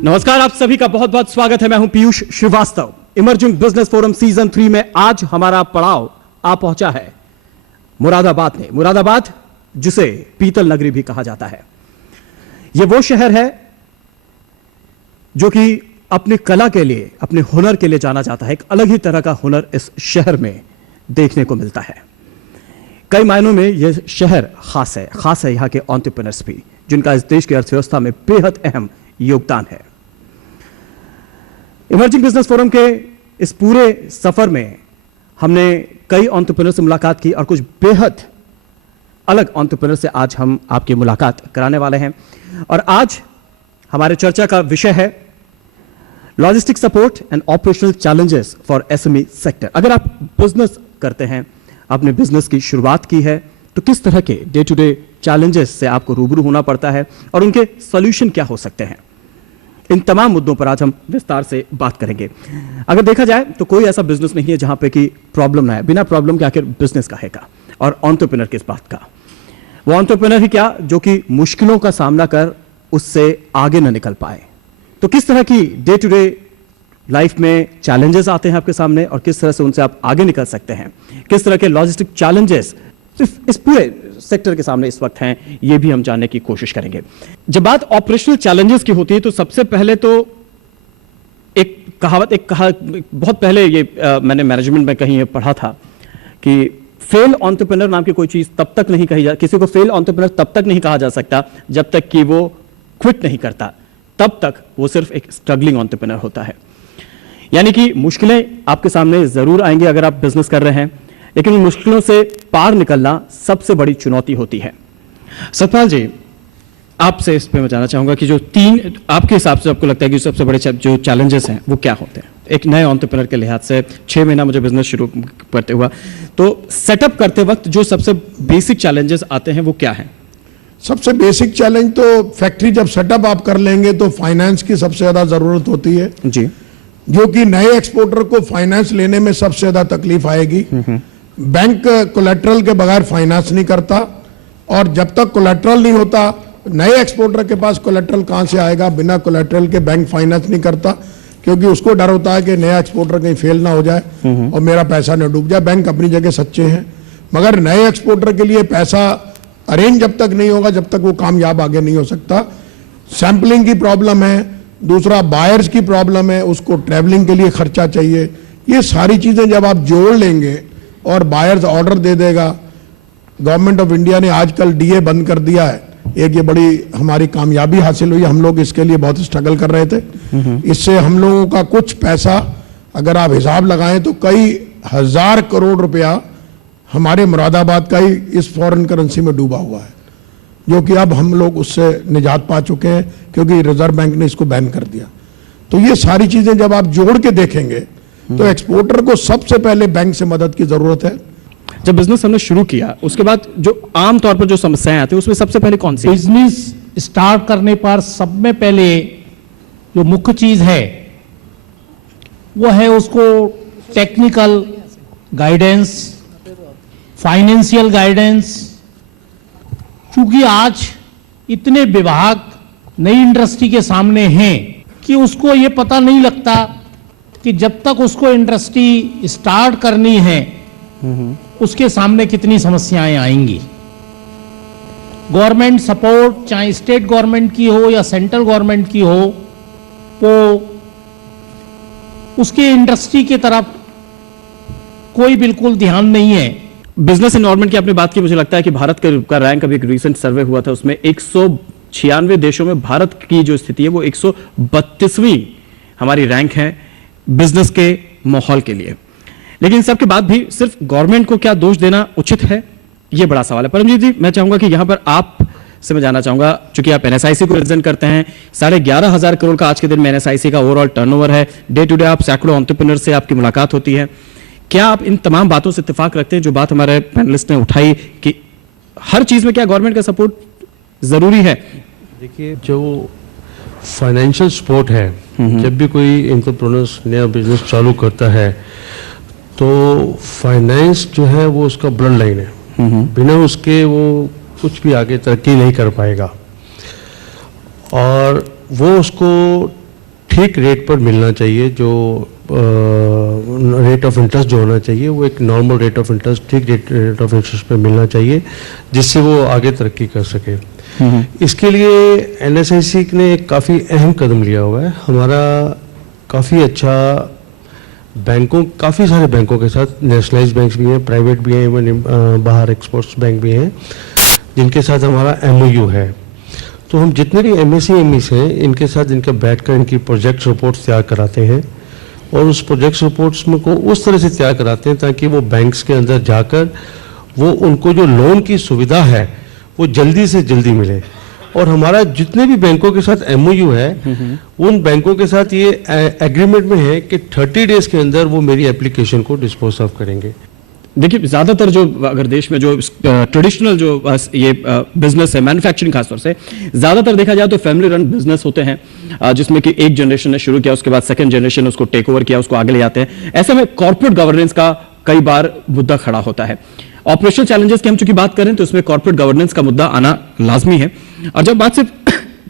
नमस्कार, आप सभी का बहुत बहुत स्वागत है। मैं हूं Piyush Shrivastava. Emerging business forum season 3 में आज हमारा पड़ाव आ पहुंचा है मुरादाबाद में। मुरादाबाद जिसे पीतल नगरी भी कहा जाता है, यह वो शहर है जो कि अपनी कला के लिए, अपने हुनर के लिए जाना जाता है। एक अलग ही तरह का हुनर इस शहर में देखने को मिलता है। कई मायनों में यह शहर खास है यहां के एंटरप्रेन्योर्स भी, जिनका इस देश की अर्थव्यवस्था में बेहद अहम योगदान है। इमर्जिंग बिजनेस फोरम के इस पूरे सफर में हमने कई एंटरप्रेन्योर से मुलाकात की और कुछ बेहद अलग एंटरप्रेन्योर से आज हम आपकी मुलाकात कराने वाले हैं। और आज हमारे चर्चा का विषय है logistic support and operational challenges for SME sector. अगर आप बिजनेस करते हैं, आपने बिजनेस की शुरुआत की है, तो किस तरह के डे टू डे चैलेंजेस से आपको रूबरू होना पड़ता है और उनके सॉल्यूशन क्या हो सकते हैं, इन तमाम मुद्दों पर आज हम विस्तार से बात करेंगे। अगर देखा जाए तो कोई ऐसा बिजनेस नहीं है जहां पे कि प्रॉब्लम ना है। बिना प्रॉब्लम के आखिर बिजनेस का है का, और एंटरप्रेन्योर किस बात का। वो एंटरप्रेन्योर ही क्या जो कि मुश्किलों का सामना कर उससे आगे न निकल पाए। तो किस तरह की डे टू डे लाइफ में चैलेंजेस आते हैं आपके सामने और किस तरह से उनसे आप आगे निकल सकते हैं, किस तरह के लॉजिस्टिक चैलेंजेस सिर्फ इस पूरे सेक्टर के सामने इस वक्त हैं, ये भी हम जानने की कोशिश करेंगे। जब बात ऑपरेशनल चैलेंजेस की होती है तो सबसे पहले तो बहुत पहले ये मैंने मैनेजमेंट में कहीं ये पढ़ा था कि फेल एंटरप्रेन्योर नाम की कोई चीज तब तक नहीं कही जा, किसी को फेल एंटरप्रेन्योर तब तक नहीं कहा जा सकता जब तक कि वो क्विट नहीं करता, तब तक वो सिर्फ एक स्ट्रगलिंग एंटरप्रेन्योर होता है। यानी कि मुश्किलें आपके सामने जरूर आएंगी अगर आप बिजनेस कर रहे हैं, लेकिन उन मुश्किलों से पार निकलना सबसे बड़ी चुनौती होती है। सतपाल जी, आपसे इस पे मैं जानना चाहूंगा कि जो तीन आपके हिसाब से आपको लगता है कि सबसे बड़े जो चैलेंजेस हैं वो क्या होते हैं एक नए एंटरप्रेन्योर के लिहाज से। 6 महीना मुझे बिजनेस शुरू करते हुआ, तो सेटअप करते वक्त जो सबसे बेसिक चैलेंजेस आते हैं वो क्या है? सबसे बेसिक चैलेंज तो फैक्ट्री जब सेटअप आप कर लेंगे तो फाइनेंस की सबसे ज्यादा जरूरत होती है जी, जो कि नए एक्सपोर्टर को फाइनेंस लेने में सबसे ज्यादा तकलीफ आएगी। बैंक कोलेटरल के बगैर फाइनेंस नहीं करता, और जब तक कोलेटरल नहीं होता, नए एक्सपोर्टर के पास कोलेटरल कहां से आएगा? बिना कोलेटरल के बैंक फाइनेंस नहीं करता, क्योंकि उसको डर होता है कि नया एक्सपोर्टर कहीं फेल ना हो जाए और मेरा पैसा न डूब जाए। बैंक अपनी जगह सच्चे हैं, मगर नए एक्सपोर्टर के लिए पैसा अरेंज जब तक नहीं होगा, जब तक वो कामयाब आगे नहीं हो सकता। सैंपलिंग की प्रॉब्लम है, दूसरा बायर्स की प्रॉब्लम है, उसको ट्रैवलिंग के लिए खर्चा चाहिए। ये सारी चीजें जब आप जोड़ लेंगे और बायर्स ऑर्डर दे देगा। गवर्नमेंट ऑफ इंडिया ने आजकल डीए बंद कर दिया है, एक ये बड़ी हमारी कामयाबी हासिल हुई। हम लोग इसके लिए बहुत स्ट्रगल कर रहे थे। इससे हम लोगों का कुछ पैसा अगर आप हिसाब लगाएं तो कई हजार करोड़ रुपया हमारे मुरादाबाद का ही इस फॉरेन करेंसी में डूबा हुआ है, जो कि अब हम लोग उससे निजात पा चुके हैं क्योंकि रिजर्व बैंक ने इसको बैन कर दिया। तो ये सारी चीजें जब आप जोड़ के देखेंगे तो एक्सपोर्टर को सबसे पहले बैंक से मदद की जरूरत है। जब बिजनेस हमने शुरू किया उसके बाद जो आम तौर पर जो समस्याएं आती है उसमें सबसे पहले कौन सी? बिजनेस स्टार्ट करने पर सब में पहले जो मुख्य चीज है वो है उसको टेक्निकल गाइडेंस, फाइनेंशियल गाइडेंस। क्योंकि आज इतने विभाग नई इंडस्ट्री के सामने हैं कि उसको ये पता नहीं लगता कि जब तक उसको इंडस्ट्री स्टार्ट करनी है उसके सामने कितनी समस्याएं आएंगी। गवर्नमेंट सपोर्ट चाहे स्टेट गवर्नमेंट की हो या सेंट्रल गवर्नमेंट की हो, वो उसके इंडस्ट्री की तरफ कोई बिल्कुल ध्यान नहीं है। बिजनेस एनवायरनमेंट की आपने बात की, मुझे लगता है कि भारत का रैंक अभी एक रीसेंट सर्वे हुआ था, उसमें 196 देशों में भारत की जो स्थिति है वो 132वीं हमारी रैंक है बिजनेस के माहौल के लिए। लेकिन सबके बाद भी सिर्फ गवर्नमेंट को क्या दोष देना उचित है, यह बड़ा सवाल है। परमजीत जी, मैं चाहूंगा कि यहां पर आप से मैं जानना चाहूंगा, चूंकि आप एनएसआईसी को रिप्रेजेंट करते हैं, 11,500 करोड़ का आज के दिन में एनएसआईसी का ओवरऑल टर्नओवर है। डे टू डे आप सैकड़ों एंटरप्रेन्योर से आपकी मुलाकात होती है। क्या आप इन तमाम बातों से इत्तेफाक रखते हैं जो बात हमारे पैनलिस्ट ने उठाई कि हर चीज में क्या गवर्नमेंट का सपोर्ट जरूरी है? देखिए, जो फाइनेंशियल सपोर्ट है, जब भी कोई एंटरप्रेन्योर नया बिजनेस चालू करता है तो फाइनेंस जो है वो उसका ब्लड लाइन है। बिना उसके वो कुछ भी आगे तरक्की नहीं कर पाएगा। और वो उसको ठीक रेट पर मिलना चाहिए, जो रेट ऑफ इंटरेस्ट जो होना चाहिए वो एक नॉर्मल रेट ऑफ इंटरेस्ट, ठीक रेट ऑफ इंटरेस्ट पे मिलना चाहिए, जिससे वो आगे तरक्की कर सके। इसके लिए एनएसआईसी ने एक काफ़ी अहम कदम लिया हुआ है। हमारा काफ़ी अच्छा काफ़ी सारे बैंकों के साथ, नेशनलाइज्ड बैंक भी हैं, प्राइवेट भी हैं, इवन बाहर एक्सपोर्ट्स बैंक भी हैं, जिनके साथ हमारा एमओयू है। तो हम जितने भी एमएसएमईस हैं, इनके साथ इनका बैठकर इनकी प्रोजेक्ट रिपोर्ट्स तैयार कराते हैं, और उस प्रोजेक्ट रिपोर्ट्स में को उस तरह से तैयार कराते हैं ताकि वो बैंक्स के अंदर जाकर वो उनको जो लोन की सुविधा है वो जल्दी से जल्दी मिले। और हमारा जितने भी बैंकों के साथ एमओयू है, उन बैंकों के साथ ये एग्रीमेंट में है कि 30 डेज के अंदर वो मेरी एप्लीकेशन को डिस्पोज ऑफ करेंगे। देखिए, ज़्यादातर जो अगर देश में जो ट्रेडिशनल जो ये बिजनेस है, मैन्युफैक्चरिंग खासतौर से, ज़्यादातर देखा जाए तो फैमिली रन बिजनेस होते हैं, जिसमें कि एक जनरेशन ने शुरू किया, उसके बाद सेकंड जनरेशन उसको टेक ओवर किया, उसको आगे ले जाते हैं। ऐसे में कॉर्पोरेट गवर्नेंस का कई बार मुद्दा खड़ा होता है। ऑपरेशनल चैलेंजेस की हम चूंकि बात करें तो इसमें कॉर्पोरेट गवर्नेंस का मुद्दा आना लाजमी है। और जब बात सिर्फ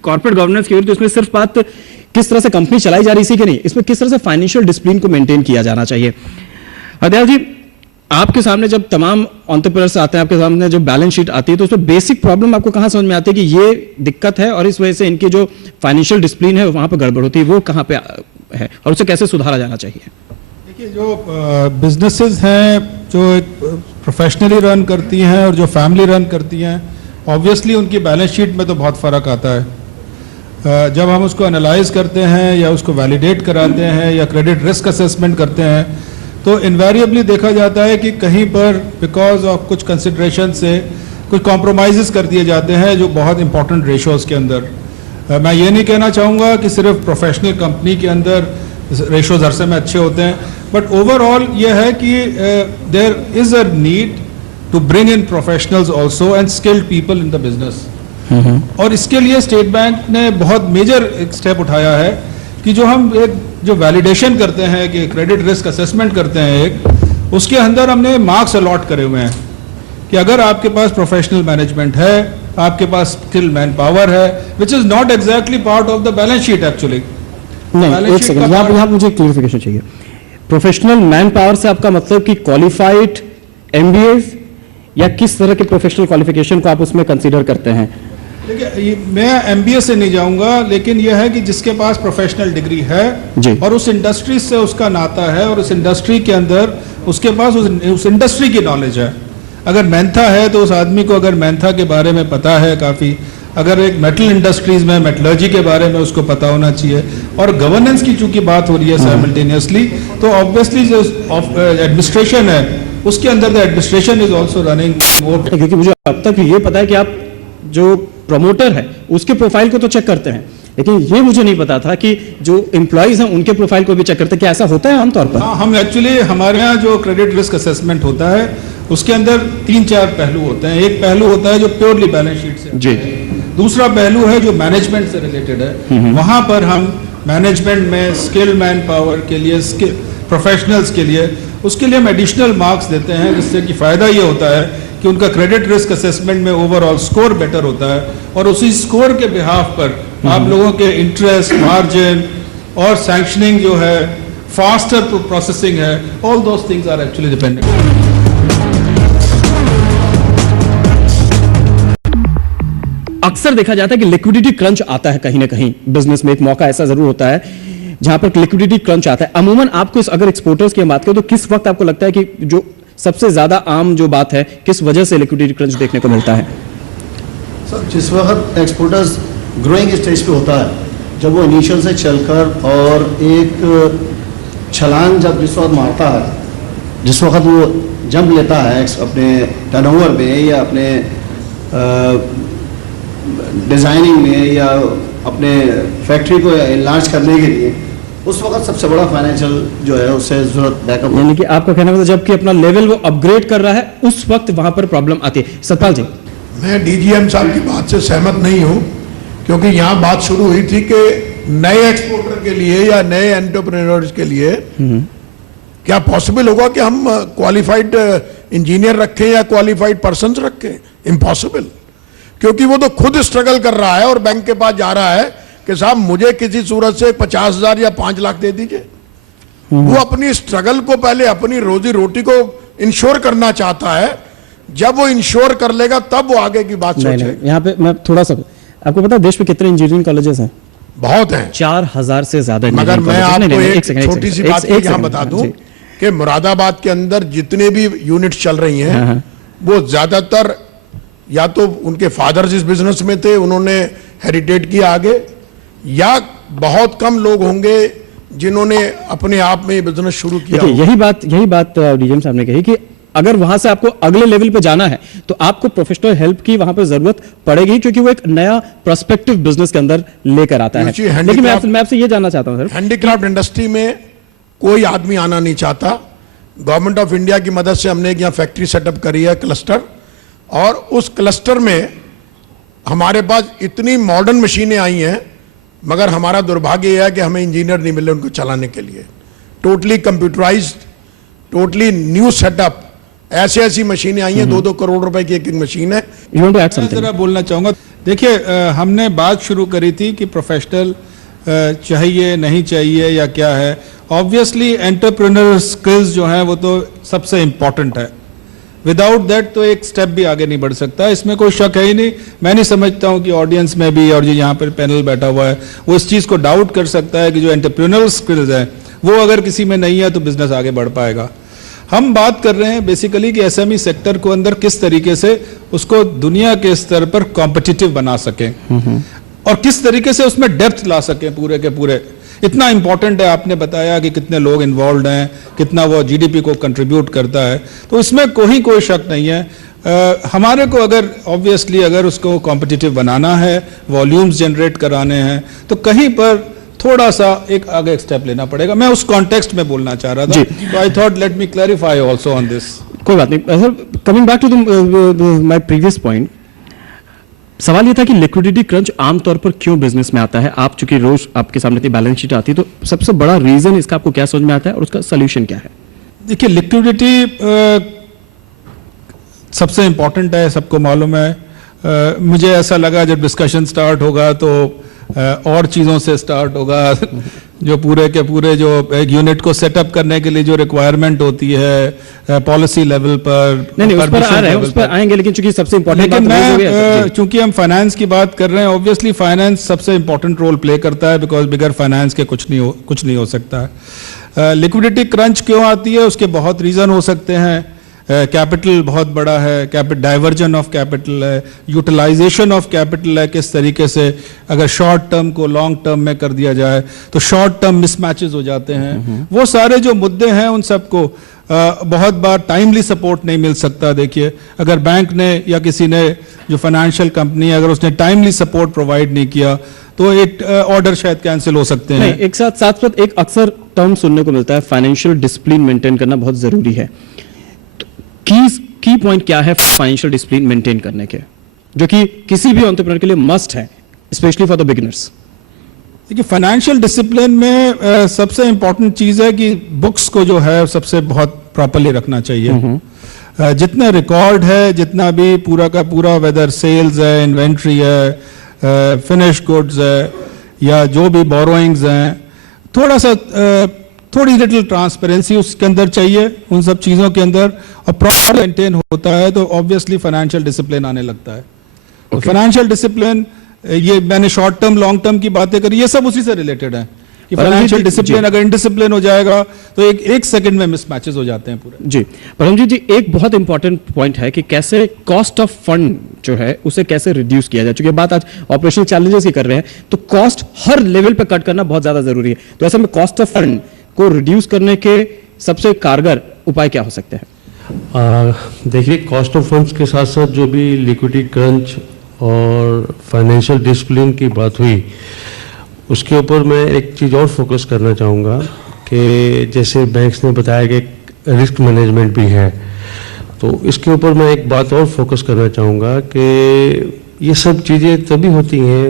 कॉर्पोरेट गवर्नेंस की हो तो इसमें सिर्फ बात किस तरह से कंपनी चलाई जा रही थी कि नहीं, इसमें किस तरह से फाइनेंशियल डिसिप्लिन को मेंटेन किया जाना चाहिए। हरदयाल जी, आपके सामने जब तमाम एंटरप्रेन्योर्स आते हैं, आपके सामने जब बैलेंस शीट आती है, तो उसमें बेसिक प्रॉब्लम आपको कहां समझ में आती है कि ये दिक्कत है और इस वजह से इनकी जो फाइनेंशियल डिसिप्लिन है वहां पर गड़बड़ होती है, वो कहां पे है और उसे कैसे सुधारा जाना चाहिए? देखिए, जो बिजनेसेस हैं जो प्रोफेशनली रन करती हैं और जो फैमिली रन करती हैं, ऑब्वियसली उनकी बैलेंस शीट में तो बहुत फ़र्क आता है। जब हम उसको एनालाइज करते हैं या उसको वैलिडेट कराते हैं या क्रेडिट रिस्क असेसमेंट करते हैं, तो इन्वेरिएबली देखा जाता है कि कहीं पर बिकॉज ऑफ कुछ कंसिड्रेशन से कुछ कॉम्प्रोमाइज़ कर दिए जाते हैं जो बहुत इंपॉर्टेंट रेशोज़ के अंदर। मैं ये नहीं कहना चाहूँगा कि सिर्फ प्रोफेशनल कंपनी के अंदर रेशोज़ हर समय अच्छे होते हैं, बट ओवरऑल ये है कि there is a need to bring in professionals also and skilled people in the business. और इसके लिए स्टेट बैंक ने बहुत मेजर एक स्टेप उठाया है कि जो हम एक जो वैलिडेशन करते हैं कि क्रेडिट रिस्क असेसमेंट करते हैं, एक उसके अंदर हमने मार्क्स अलॉट करे हुए हैं कि अगर आपके पास प्रोफेशनल मैनेजमेंट है, आपके पास स्किल मैन पावर है, which is not exactly part of the balance sheet actually. नहीं, एक सेकंड, यहाँ मुझे क्लियरिफिकेशन चाहिए। प्रोफेशनल मैन पावर से आपका मतलब कि क्वालिफाइड एमबीएस या किस तरह के प्रोफेशनल क्वालिफिकेशन को आप उसमें कंसीडर करते हैं? देखिए, मैं एमबीए से नहीं जाऊंगा, लेकिन यह है कि जिसके पास प्रोफेशनल डिग्री है और उस इंडस्ट्री से उसका नाता है और उस इंडस्ट्री के अंदर उसके पास उस इंडस्ट्री की नॉलेज है। अगर मेंथा है तो उस आदमी को अगर मेंथा के बारे में पता है काफ़ी, अगर एक मेटल इंडस्ट्रीज में मेटलर्जी के बारे में उसको पता होना चाहिए। और गवर्नेंस की चूंकि बात हो रही है साइमल्टेनियसली, तो ऑब्वियसली जो एडमिनिस्ट्रेशन है उसके अंदर the administration is also running. क्योंकि मुझे अब तक ये पता है कि आप जो प्रमोटर है उसके प्रोफाइल को तो चेक करते हैं, लेकिन ये मुझे नहीं पता था कि जो एम्प्लॉइज हैं उनके प्रोफाइल को भी चेक करते हैं। क्या ऐसा होता है आमतौर पर? हाँ, हम एक्चुअली हमारे यहाँ जो क्रेडिट रिस्क असेसमेंट होता है उसके अंदर 3-4 पहलू होते हैं। एक पहलू होता है जो प्योरली बैलेंस शीट से जी, दूसरा पहलू है जो मैनेजमेंट से रिलेटेड है। वहां पर हम मैनेजमेंट में स्किल मैन पावर के लिए, प्रोफेशनल्स के लिए, उसके लिए हम एडिशनल मार्क्स देते हैं, जिससे कि फ़ायदा ये होता है कि उनका क्रेडिट रिस्क असेसमेंट में ओवरऑल स्कोर बेटर होता है और उसी स्कोर के बिहाफ पर आप लोगों के इंटरेस्ट, मार्जिन और सैंक्शनिंग जो है, फास्टर प्रोसेसिंग है, all those things are actually dependent. अक्सर देखा जाता है कि लिक्विडिटी क्रंच आता है कहीं ना कहीं बिजनेस में, एक मौका ऐसा जरूर होता है जहां पर लिक्विडिटी क्रंच आता है। अमूमन आपको अगर एक्सपोर्टर्स की बात करें तो किस वक्त आपको लगता है कि जो सबसे ज्यादा आम जो बात है, किस वजह से लिक्विडिटी क्रंच देखने को मिलता है? सर, जिस वक्त एक्सपोर्टर्स ग्रोइंग स्टेज पे होता है, जब वो इनिशियल से चलकर और एक छलांग जब जिस वक्त मारता है, जिस वक्त वो जंप लेता है अपने टर्नओवर में या अपने डिज़ाइनिंग में या अपने फैक्ट्री को इनलार्ज करने के लिए, उस वक्त सबसे बड़ा फाइनेंशियल जो है उससे जरूरत बैकअप। यानी कि आपका कहना मतलब जबकि अपना लेवल वो अपग्रेड कर रहा है उस वक्त वहां पर प्रॉब्लम आती है। सतपाल जी, मैं डीजीएम साहब की बात से सहमत नहीं हूं, क्योंकि यहाँ बात शुरू हुई थी कि नए एक्सपोर्टर के लिए या नए एंटरप्रेन्योर्स के लिए क्या पॉसिबल होगा कि हम क्वालिफाइड इंजीनियर रखें या क्वालिफाइड पर्सन रखें? इम्पॉसिबल, क्योंकि वो तो खुद स्ट्रगल कर रहा है और बैंक के पास जा रहा है कि कि साहब मुझे किसी सूरत से 50,000 या 5 लाख दे दीजिए। वो अपनी स्ट्रगल को पहले अपनी रोजी रोटी को इंश्योर करना चाहता है। जब वो इंश्योर कर लेगा तब वो आगे की बात नहीं, सोचे। नहीं, यहाँ पे मैं थोड़ा सा, आपको पता है देश में कितने इंजीनियरिंग कॉलेजेस हैं? बहुत हैं। 4,000 से ज्यादा। मगर मैं आपको एक छोटी सी बात एक यहाँ बता दूं कि मुरादाबाद के अंदर जितने भी यूनिट चल रही हैं वो ज्यादातर या तो उनके फादर्स इस बिजनेस में थे, उन्होंने हेरिटेज किया आगे, या बहुत कम लोग होंगे जिन्होंने अपने आप में बिजनेस शुरू किया। देखिए यही बात डीजीएम साहब ने कही कि अगर वहां से आपको अगले लेवल पे जाना है तो आपको प्रोफेशनल हेल्प की वहां पे जरूरत पड़ेगी, क्योंकि वो एक नया प्रोस्पेक्टिव बिजनेस के अंदर लेकर आता है। लेकिन मैं आपसे ये जानना चाहता हूं सर, हैंडीक्राफ्ट इंडस्ट्री में कोई आदमी आना नहीं चाहता। गवर्नमेंट ऑफ इंडिया की मदद से हमने एक यहाँ फैक्ट्री सेटअप करी है, क्लस्टर, और उस क्लस्टर में हमारे पास इतनी मॉडर्न मशीनें आई हैं, मगर हमारा दुर्भाग्य यह है कि हमें इंजीनियर नहीं मिले उनको चलाने के लिए। Totally computerised, totally new setup, ऐसी मशीनें आई हैं, 2-2 करोड़ रुपए की एक मशीन है। यू वांट टू ऐड मैं समथिंग? जरा बोलना चाहूँगा। देखिए, हमने बात शुरू करी थी कि प्रोफेशनल चाहिए नहीं चाहिए या क्या है। ऑब्वियसली एंटरप्रेन्योर स्किल्स जो हैं वो तो सबसे इम्पॉर्टेंट है। विदाउट दैट तो एक स्टेप भी आगे नहीं बढ़ सकता, इसमें कोई शक है ही नहीं। मैं नहीं समझता हूँ कि ऑडियंस में भी और जो यहाँ पर पैनल बैठा हुआ है वो इस चीज़ को डाउट कर सकता है कि जो एंटरप्रेन्योर स्किल्स है वो अगर किसी में नहीं है तो बिजनेस आगे बढ़ पाएगा। हम बात कर रहे हैं बेसिकली कि एसएमई सेक्टर को अंदर किस तरीके से उसको दुनिया के स्तर पर कॉम्पिटिटिव बना सकें और किस तरीके से उसमें डेप्थ ला सकें पूरे के पूरे। इतना इंपॉर्टेंट है, आपने बताया कि कितने लोग इन्वॉल्व हैं, कितना वो जीडीपी को कंट्रीब्यूट करता है, तो इसमें कोई शक नहीं है। हमारे को अगर ऑब्वियसली अगर उसको कॉम्पिटिटिव बनाना है, वॉल्यूम्स जनरेट कराने हैं, तो कहीं पर थोड़ा सा एक आगे स्टेप लेना पड़ेगा। मैं उस कॉन्टेक्स्ट में बोलना चाह रहा था, तो I thought let me clarify also on this. कोई बात नहीं sir, coming back to my previous point, सवाल ये था कि लिक्विडिटी क्रंच आमतौर पर क्यों बिजनेस में आता है? आप चूंकि रोज आपके सामने इतनी बैलेंस शीट आती है, तो सबसे बड़ा रीजन इसका आपको क्या समझ में आता है और उसका सोल्यूशन क्या है? देखिए, लिक्विडिटी सबसे इंपॉर्टेंट है, सबको मालूम है। मुझे ऐसा लगा जब डिस्कशन स्टार्ट होगा तो और चीज़ों से स्टार्ट होगा जो पूरे के पूरे जो एक यूनिट को सेटअप करने के लिए जो रिक्वायरमेंट होती है पॉलिसी लेवल पर। नहीं, उस पर आ रहे हैं, उस पर आएंगे, लेकिन चूंकि सबसे इंपॉर्टेंट लेकिन मैं चूंकि हम फाइनेंस की बात कर रहे हैं, ऑब्वियसली फाइनेंस सबसे इंपॉर्टेंट रोल प्ले करता है, बिकॉज बिगर फाइनेंस के कुछ नहीं हो सकता है। लिक्विडिटी क्रंच क्यों आती है, उसके बहुत रीज़न हो सकते हैं। कैपिटल बहुत बड़ा है, डाइवर्जन ऑफ कैपिटल है, यूटिलाइजेशन ऑफ कैपिटल है, किस तरीके से अगर शॉर्ट टर्म को लॉन्ग टर्म में कर दिया जाए तो शॉर्ट टर्म मिसमैचेस हो जाते हैं। वो सारे जो मुद्दे हैं उन सबको बहुत बार टाइमली सपोर्ट नहीं मिल सकता। देखिए, अगर बैंक ने या किसी ने जो फाइनेंशियल कंपनी अगर उसने टाइमली सपोर्ट प्रोवाइड नहीं किया तो एक ऑर्डर शायद कैंसिल हो सकते हैं। एक साथ एक अक्सर टर्म सुनने को मिलता है, फाइनेंशियल डिसिप्लिन मेंटेन करना बहुत जरूरी है। की पॉइंट क्या है फाइनेंशियल डिसिप्लिन मेंटेन करने के, जो कि किसी भी एंटरप्रेन्योर के लिए मस्ट है, स्पेशली फॉर द बिगिनर्स? देखिए, फाइनेंशियल डिसिप्लिन में सबसे इंपॉर्टेंट चीज है कि बुक्स को जो है सबसे बहुत प्रॉपर्ली रखना चाहिए। जितना रिकॉर्ड है, जितना भी पूरा का पूरा, वेदर सेल्स है, इन्वेंट्री है, फिनिश गुड्स है, या जो भी बोरोइंग्स हैं, थोड़ी लिटिल ट्रांसपेरेंसी उसके अंदर चाहिए, उन सब चीज़ों के अंदर, और प्रॉपर मेंटेन होता है तो ऑब्वियसली फाइनेंशियल डिसिप्लिन आने लगता है। फाइनेंशियल डिसिप्लिन, ये मैंने शॉर्ट टर्म लॉन्ग टर्म की बातें करी, ये सब उसी से रिलेटेड है कि फाइनेंशियल डिसिप्लिन अगर इनडिसिप्लिन हो जाएगा तो एक सेकंड में मिसमैचेस हो जाते हैं पूरे। जी परमजीत जी, एक बहुत इंपॉर्टेंट पॉइंट है कि कैसे कॉस्ट ऑफ फंड जो है उसे कैसे रिड्यूस किया जाए। चूंकि बात आज ऑपरेशनल चैलेंजेस की कर रहे हैं, तो कॉस्ट हर लेवल पे कट करना बहुत ज्यादा जरूरी है। तो ऐसे में कॉस्ट ऑफ फंड को रिड्यूस करने के सबसे कारगर उपाय क्या हो सकते हैं? देखिए, कॉस्ट ऑफ फंड्स के साथ साथ जो भी लिक्विडिटी क्रंच और फाइनेंशियल डिसिप्लिन की बात हुई, उसके ऊपर मैं एक चीज़ और फोकस करना चाहूँगा कि जैसे बैंक्स ने बताया कि रिस्क मैनेजमेंट भी है, तो इसके ऊपर मैं एक बात और फोकस करना चाहूँगा कि ये सब चीज़ें तभी होती हैं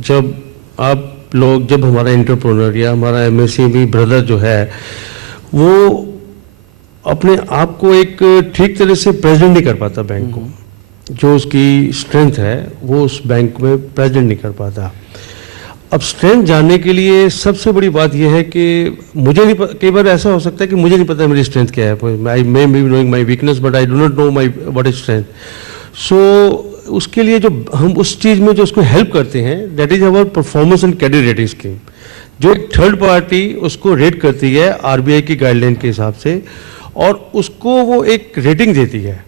जब हमारा एंटरप्रेन्योर या हमारा एमएसएमई ब्रदर जो है वो अपने आप को एक ठीक तरह से प्रेजेंट नहीं कर पाता बैंक को, जो उसकी स्ट्रेंथ है वो उस बैंक में प्रेजेंट नहीं कर पाता। अब स्ट्रेंथ जानने के लिए सबसे बड़ी बात यह है कि मुझे नहीं कई बार ऐसा हो सकता है कि मुझे नहीं पता मेरी स्ट्रेंथ क्या है, I may be knowing my weakness but I do not know my what is strength. So उसके लिए जो हम उस चीज़ में जो उसको हेल्प करते हैं that is our performance and credit rating scheme, जो एक थर्ड पार्टी उसको रेट करती है आरबीआई की गाइडलाइन के हिसाब से और उसको वो एक रेटिंग देती है,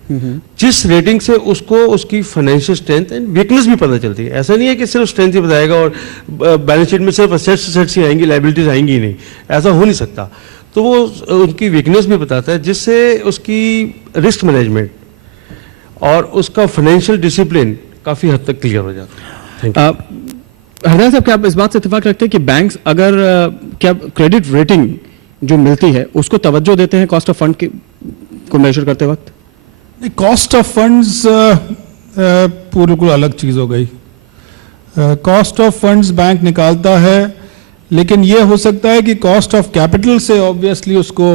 जिस रेटिंग से उसको उसकी फाइनेंशियल स्ट्रेंथ एंड वीकनेस भी पता चलती है। ऐसा नहीं है कि सिर्फ स्ट्रेंथ ही बताएगा और बैलेंस शीट में सिर्फ असेट्स ही आएंगी, लाइबिलिटीज आएंगी ही नहीं, ऐसा हो नहीं सकता। तो वो उनकी वीकनेस भी बताता है, जिससे उसकी रिस्क मैनेजमेंट और उसका फाइनेंशियल डिसिप्लिन काफ़ी हद तक क्लियर हो जाता है। Thank you. हरदयाल साहब, क्या आप इस बात से इत्तेफाक रखते हैं कि बैंक्स अगर क्या क्रेडिट रेटिंग जो मिलती है उसको तवज्जो देते हैं कॉस्ट ऑफ फंड को मेजर करते वक्त? कॉस्ट ऑफ फंड्स बिल्कुल अलग चीज़ हो गई। कॉस्ट ऑफ फंड्स बैंक निकालता है, लेकिन ये हो सकता है कि कॉस्ट ऑफ कैपिटल से ऑब्वियसली उसको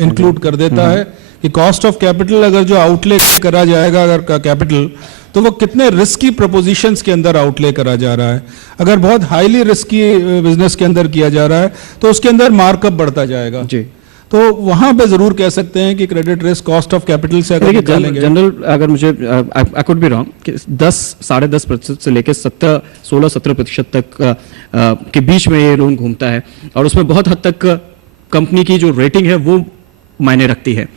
इंक्लूड कर देता है कि कॉस्ट ऑफ कैपिटल अगर जो आउटले करा जाएगा अगर का कैपिटल, तो वो कितने रिस्की प्रपोजिशंस के अंदर आउटले करा जा रहा है। अगर बहुत हाईली रिस्की बिजनेस के अंदर किया जा रहा है तो उसके अंदर मार्कअप बढ़ता जाएगा जी। तो वहां पे जरूर कह सकते हैं कि credit risk cost of capital से अगर निकालेंगे। जनरल अगर मुझे आई कुड बी रॉन्ग कि 10-10.5% से लेकर 16-17% तक के बीच में ये लोन घूमता है और उसमें बहुत हद तक कंपनी की जो रेटिंग है वो मायने रखती है।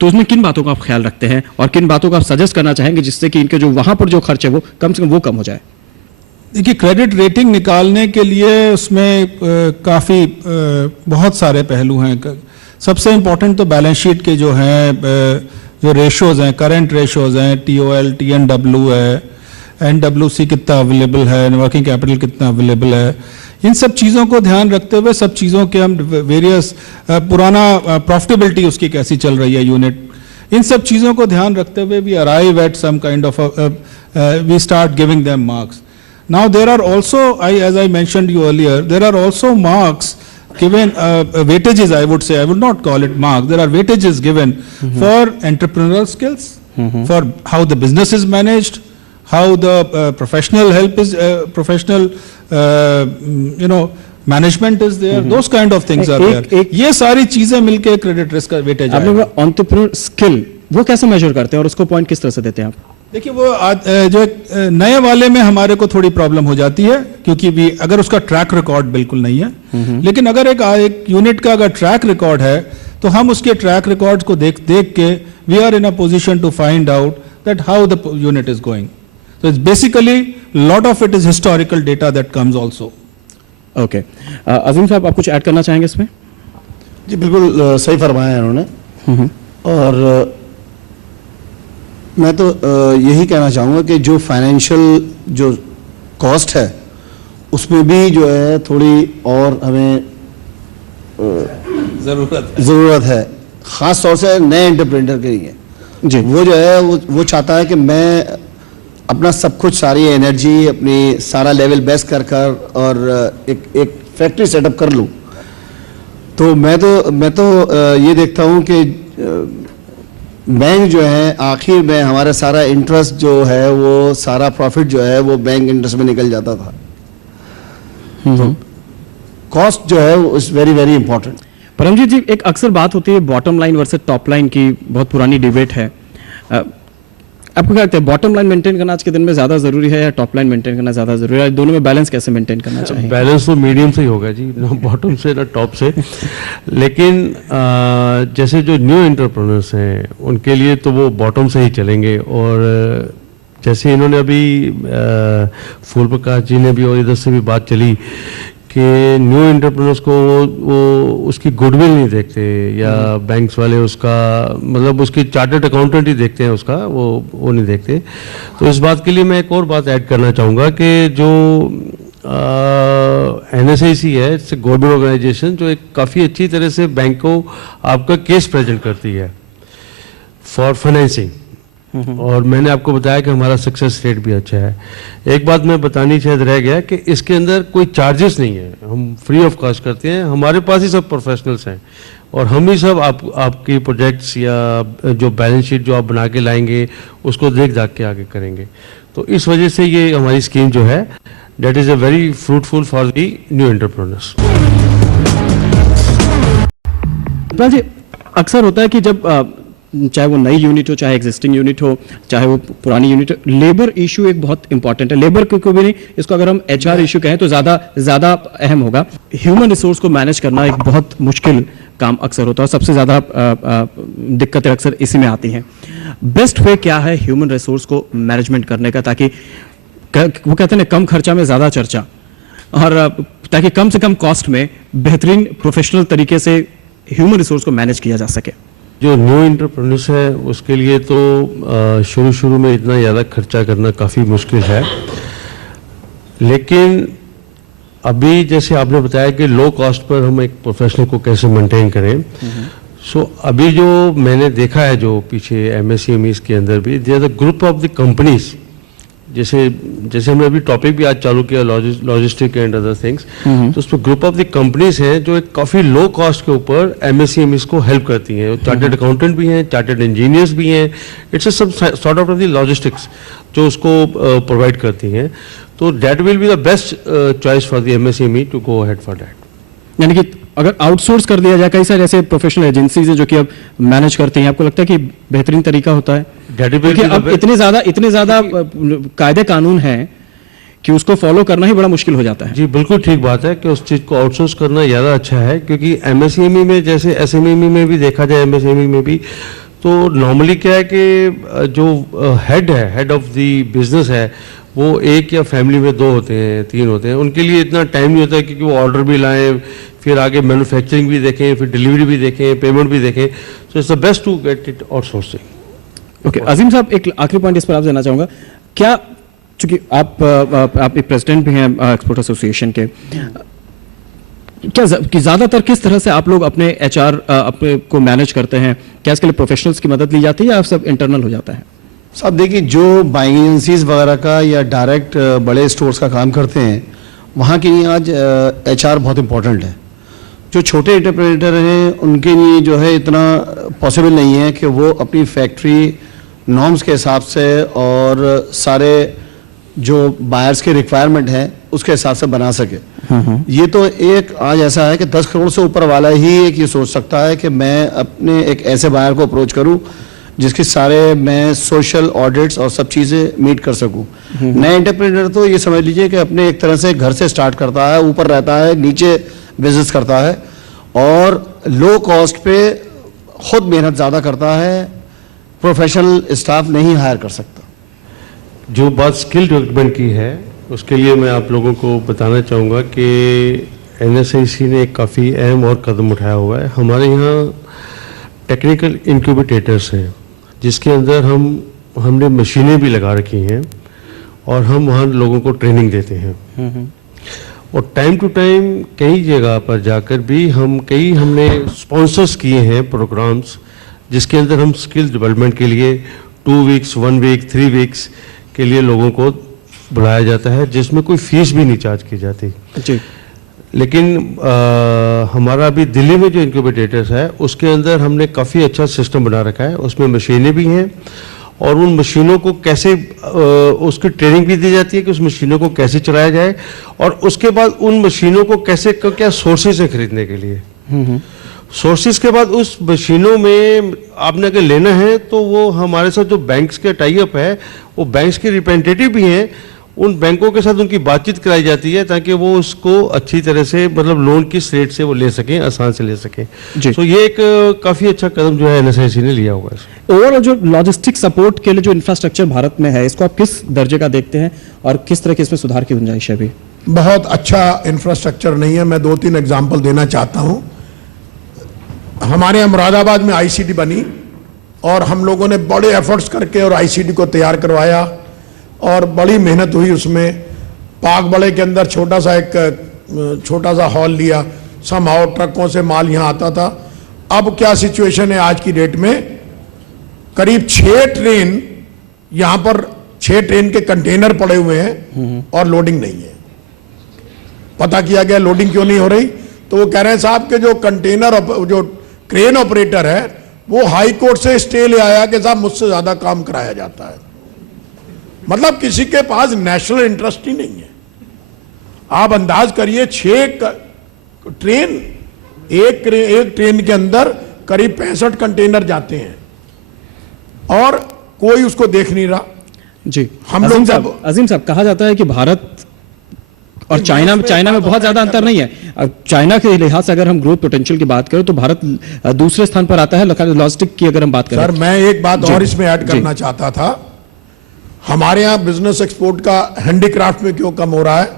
तो उसमें किन बातों का आप ख्याल रखते हैं और किन बातों का आप सजेस्ट करना चाहेंगे जिससे कि इनके जो वहां पर जो खर्च है वो कम से कम वो कम हो जाए? देखिए, क्रेडिट रेटिंग निकालने के लिए उसमें काफ़ी बहुत सारे पहलू हैं। सबसे इम्पोर्टेंट तो बैलेंस शीट के जो हैं जो रेशोज़ हैं, करंट रेशोज़ हैं, TOL, TNW है, NWC कितना अवेलेबल है, वर्किंग कैपिटल कितना अवेलेबल है, इन सब चीज़ों को ध्यान रखते हुए सब चीज़ों के हम वेरियस पुराना प्रॉफिटेबिलिटी उसकी कैसी चल रही है यूनिट, इन सब चीज़ों को ध्यान रखते हुए we arrive at some kind of we start giving them marks. Now there are also, as I mentioned you earlier, there are also marks given, weightages I would say, I would not call it marks, there are weightages given for entrepreneurial skills, for how the business is managed, how the professional help is, professional management is there, those kind of things are there. ये सारी चीजें मिलके credit risk का weightage आप लोग entrepreneur skill वो कैसे major करते हैं और उसको पॉइंट किस तरह से देते हैं आप? देखिए, वो जो नए वाले में हमारे को थोड़ी प्रॉब्लम हो जाती है क्योंकि भी अगर उसका ट्रैक रिकॉर्ड बिल्कुल नहीं है, लेकिन अगर एक यूनिट का अगर ट्रैक रिकॉर्ड है तो हम उसके ट्रैक रिकॉर्ड को देख के we are in a position to find out that how the unit is going. So it's basically lot of it is historical data that comes also. Okay, Azeem sahab, आप कुछ add करना चाहेंगे इसमें? जी बिल्कुल सही फरमाया उन्होंने. और मैं तो यही कहना चाहूँगा कि जो फाइनेंशियल जो कॉस्ट है उसमें भी जो है थोड़ी और हमें ज़रूरत है, ख़ास तौर से नए एंटरप्रेन्योर के लिए जी. वो जो है वो चाहता है कि मैं अपना सब कुछ, सारी एनर्जी, अपनी सारा लेवल बेस्ट कर और एक फैक्ट्री सेटअप कर लूँ. तो मैं तो ये देखता हूँ कि बैंक जो है आखिर में हमारा सारा इंटरेस्ट जो है वो सारा प्रॉफिट जो है वो बैंक इंटरेस्ट में निकल जाता था. तो कॉस्ट जो है वो is very very important. Paramjeet ji, एक अक्सर बात होती है bottom line versus top line की, बहुत पुरानी डिबेट है. आपको क्या लगता है, बॉटम लाइन मेंटेन करना आज के दिन में ज्यादा जरूरी है या टॉप लाइन मेंटेन करना ज्यादा जरूरी है? दोनों में बैलेंस कैसे मेंटेन करना चाहिए? बैलेंस तो मीडियम से ही होगा जी, ना बॉटम से ना टॉप से. लेकिन जैसे जो न्यू एंटरप्रेन्योर्स हैं उनके लिए तो वो बॉटम से ही चलेंगे. और जैसे इन्होंने अभी फूल प्रकाश जी ने भी और इधर से भी बात चली कि न्यू एंटरप्रेन्योर्स को वो उसकी गुडविल नहीं देखते, या बैंक्स वाले उसका मतलब उसकी चार्टर्ड अकाउंटेंट ही देखते हैं, उसका वो नहीं देखते. तो इस बात के लिए मैं एक और बात ऐड करना चाहूँगा कि जो NSAIC है, इट्स गवर्नमेंट ऑर्गेनाइजेशन जो एक काफ़ी अच्छी तरह से बैंक को आपका केस प्रेजेंट करती है फॉर फाइनेंसिंग. और मैंने आपको बताया कि हमारा सक्सेस रेट भी अच्छा है. एक बात मैं बतानी शायद रह गया कि इसके अंदर कोई चार्जेस नहीं है, हम फ्री ऑफ कॉस्ट करते हैं. हमारे पास ही सब प्रोफेशनल्स हैं और हम ही सब आपकी प्रोजेक्ट्स या जो बैलेंस शीट जो आप बना के लाएंगे उसको देख दाख के आगे करेंगे. तो इस वजह से ये हमारी स्कीम जो है that is a very fruitful for the new entrepreneurs. विप्रा जी, अक्सर होता है कि जब चाहे वो नई यूनिट हो, चाहे एग्जिस्टिंग यूनिट हो, चाहे वो पुरानी यूनिट हो, लेबर इशू एक बहुत इंपॉर्टेंट है। लेबर को भी नहीं, इसको अगर हम एचआर इशू कहें तो ज्यादा अहम होगा। ह्यूमन रिसोर्स को मैनेज करना एक बहुत मुश्किल काम अक्सर होता है, सबसे ज्यादा दिक्कतें अक्सर इसी में आती हैं। बेस्ट वे क्या है ह्यूमन रिसोर्स को मैनेजमेंट करने का, ताकि वो कहते हैं ना, कम खर्चा में ज्यादा चर्चा, और ताकि कम से कम कॉस्ट में बेहतरीन प्रोफेशनल तरीके से ह्यूमन रिसोर्स को मैनेज किया जा सके। जो न्यू एंटरप्रेन्योर्स है उसके लिए तो शुरू में इतना ज़्यादा खर्चा करना काफ़ी मुश्किल है, लेकिन अभी जैसे आपने बताया कि लो कॉस्ट पर हम एक प्रोफेशनल को कैसे मेंटेन करें, सो अभी जो मैंने देखा है जो पीछे एमएसएमईज के अंदर भी there the group of the companies, जैसे हमने अभी टॉपिक भी आज चालू किया लॉजिस्टिक एंड अदर थिंग्स, तो उसमें ग्रुप ऑफ द कंपनीज हैं जो एक काफ़ी लो कॉस्ट के ऊपर एमएसएमईज को हेल्प करती हैं। चार्टर्ड अकाउंटेंट भी हैं, चार्टर्ड इंजीनियर्स भी हैं, इट्स सब सॉर्ट ऑफ द लॉजिस्टिक्स जो उसको प्रोवाइड करती हैं। तो that will be the best choice for the MSME to go ahead for that. यानी कि अगर आउटसोर्स कर दिया जाए, कई सारे ऐसे प्रोफेशनल एजेंसीज हैं जो कि अब मैनेज करती हैं, आपको लगता है कि बेहतरीन तरीका होता है? क्योंकि अब इतने ज्यादा कायदे कानून हैं कि उसको फॉलो करना ही बड़ा मुश्किल हो जाता है। जी बिल्कुल ठीक बात है कि उस चीज़ को आउटसोर्स करना ज़्यादा अच्छा है, क्योंकि एमएसएमई में जैसे एसएमई में भी देखा जाए, एमएसएमई में भी तो नॉर्मली क्या है कि जो हेड ऑफ द बिजनेस है वो एक या फैमिली में 2 होते हैं, 3 होते हैं, उनके लिए इतना टाइम नहीं होता है क्योंकि वो ऑर्डर भी लाएं, फिर आगे मैन्युफैक्चरिंग भी देखें, फिर डिलीवरी भी देखें, पेमेंट भी देखें। So it's the best to get it outsourcing. Okay, Azeem sahab, एक आखिरी पॉइंट इस पर आपसे देना चाहूंगा। क्या, चूंकि आप एक प्रेसिडेंट भी हैं एक्सपोर्ट एसोसिएशन के, क्या कि ज्यादातर किस तरह से आप लोग अपने एचआर अपने को मैनेज करते हैं? क्या इसके लिए प्रोफेशनल्स की मदद ली जाती है या सब इंटरनल हो जाता है? साहब देखिए, जो बाइंग एजेंसीज वगैरह का या डायरेक्ट बड़े स्टोर्स का काम करते हैं, वहाँ के लिए आज एचआर बहुत इंपॉर्टेंट है। जो छोटे एंटरप्रेन्योर हैं उनके लिए जो है इतना पॉसिबल नहीं है कि वो अपनी फैक्ट्री नॉर्म्स के हिसाब से और सारे जो बायर्स के रिक्वायरमेंट हैं उसके हिसाब से बना सके। ये तो एक आज ऐसा है कि 10 करोड़ से ऊपर वाला ही एक ये सोच सकता है कि मैं अपने एक ऐसे बायर को अप्रोच करूं जिसके सारे मैं सोशल ऑडिट्स और सब चीज़ें मीट कर सकूं। नए एंटरप्रेन्योर तो ये समझ लीजिए कि अपने एक तरह से घर से स्टार्ट करता है, ऊपर रहता है, नीचे बिजनेस करता है और लो कॉस्ट पे खुद मेहनत ज़्यादा करता है, प्रोफेशनल स्टाफ नहीं हायर कर सकता। जो बात स्किल डेवलपमेंट की है उसके लिए मैं आप लोगों को बताना चाहूँगा कि एनएसआईसी ने एक काफ़ी अहम और कदम उठाया हुआ है। हमारे यहाँ टेक्निकल इंक्यूबेटर्स हैं जिसके अंदर हमने मशीनें भी लगा रखी हैं और हम वहाँ लोगों को ट्रेनिंग देते हैं। और टाइम टू टाइम कई जगह पर जाकर भी हमने स्पॉन्सर्स किए हैं प्रोग्राम्स जिसके अंदर हम स्किल डेवलपमेंट के लिए 2 वीक्स, 1 वीक, 3 वीक्स के लिए लोगों को बुलाया जाता है, जिसमें कोई फीस भी नहीं चार्ज की जाती। जी। लेकिन हमारा अभी दिल्ली में जो इंक्यूबेटर्स है उसके अंदर हमने काफ़ी अच्छा सिस्टम बना रखा है। उसमें मशीनें भी हैं और उन मशीनों को कैसे उसकी ट्रेनिंग भी दी जाती है कि उस मशीनों को कैसे चलाया जाए और उसके बाद उन मशीनों को कैसे क्या सोर्सेज है खरीदने के लिए। सोर्सेज के बाद उस मशीनों में आपने अगर लेना है तो वो हमारे साथ जो बैंक्स के टाई अप है, वो बैंक्स के रिप्रेजेंटेटिव भी हैं, उन बैंकों के साथ उनकी बातचीत कराई जाती है ताकि वो उसको अच्छी तरह से मतलब लोन किस रेट से वो ले सकें, आसान से ले सकें। तो ये एक काफ़ी अच्छा कदम जो है एनएसआईसी ने लिया हुआ है। ओवरऑल जो लॉजिस्टिक सपोर्ट के लिए जो इंफ्रास्ट्रक्चर भारत में है, इसको आप किस दर्जे का देखते हैं और किस तरह की इसमें सुधार की गुंजाइश है? भी बहुत अच्छा इंफ्रास्ट्रक्चर नहीं है। मैं 2-3 एग्जाम्पल देना चाहता हूँ। हमारे यहाँ मुरादाबाद में आईसीडी बनी और हम लोगों ने बड़े एफर्ट्स करके और आईसीडी को तैयार करवाया और बड़ी मेहनत हुई उसमें। पाक बड़े के अंदर छोटा सा हॉल लिया, समहाउ ट्रकों से माल यहाँ आता था। अब क्या सिचुएशन है आज की डेट में, करीब 6 ट्रेन यहाँ पर 6 ट्रेन के कंटेनर पड़े हुए हैं और लोडिंग नहीं है। पता किया गया लोडिंग क्यों नहीं हो रही, तो वो कह रहे हैं साहब के जो क्रेन ऑपरेटर है वो हाई कोर्ट से स्टे ले आया कि साहब मुझसे ज्यादा काम कराया जाता है। मतलब किसी के पास नेशनल इंटरेस्ट ही नहीं है। आप अंदाज करिए 6 ट्रेन, एक ट्रेन के अंदर करीब 65 कंटेनर जाते हैं और कोई उसको देख नहीं रहा। जी, हम अजीम लोग साहब, अजीम साहब, कहा जाता है कि भारत और चाइना में बहुत ज्यादा अंतर नहीं है। अब चाइना के लिहाज से अगर हम ग्रोथ पोटेंशियल की बात करें तो भारत दूसरे स्थान पर आता है लॉजिस्टिक की अगर हम बात करें। सर मैं एक बात और इसमें ऐड करना चाहता था, हमारे यहाँ बिजनेस एक्सपोर्ट का हैंडीक्राफ्ट में क्यों कम हो रहा है?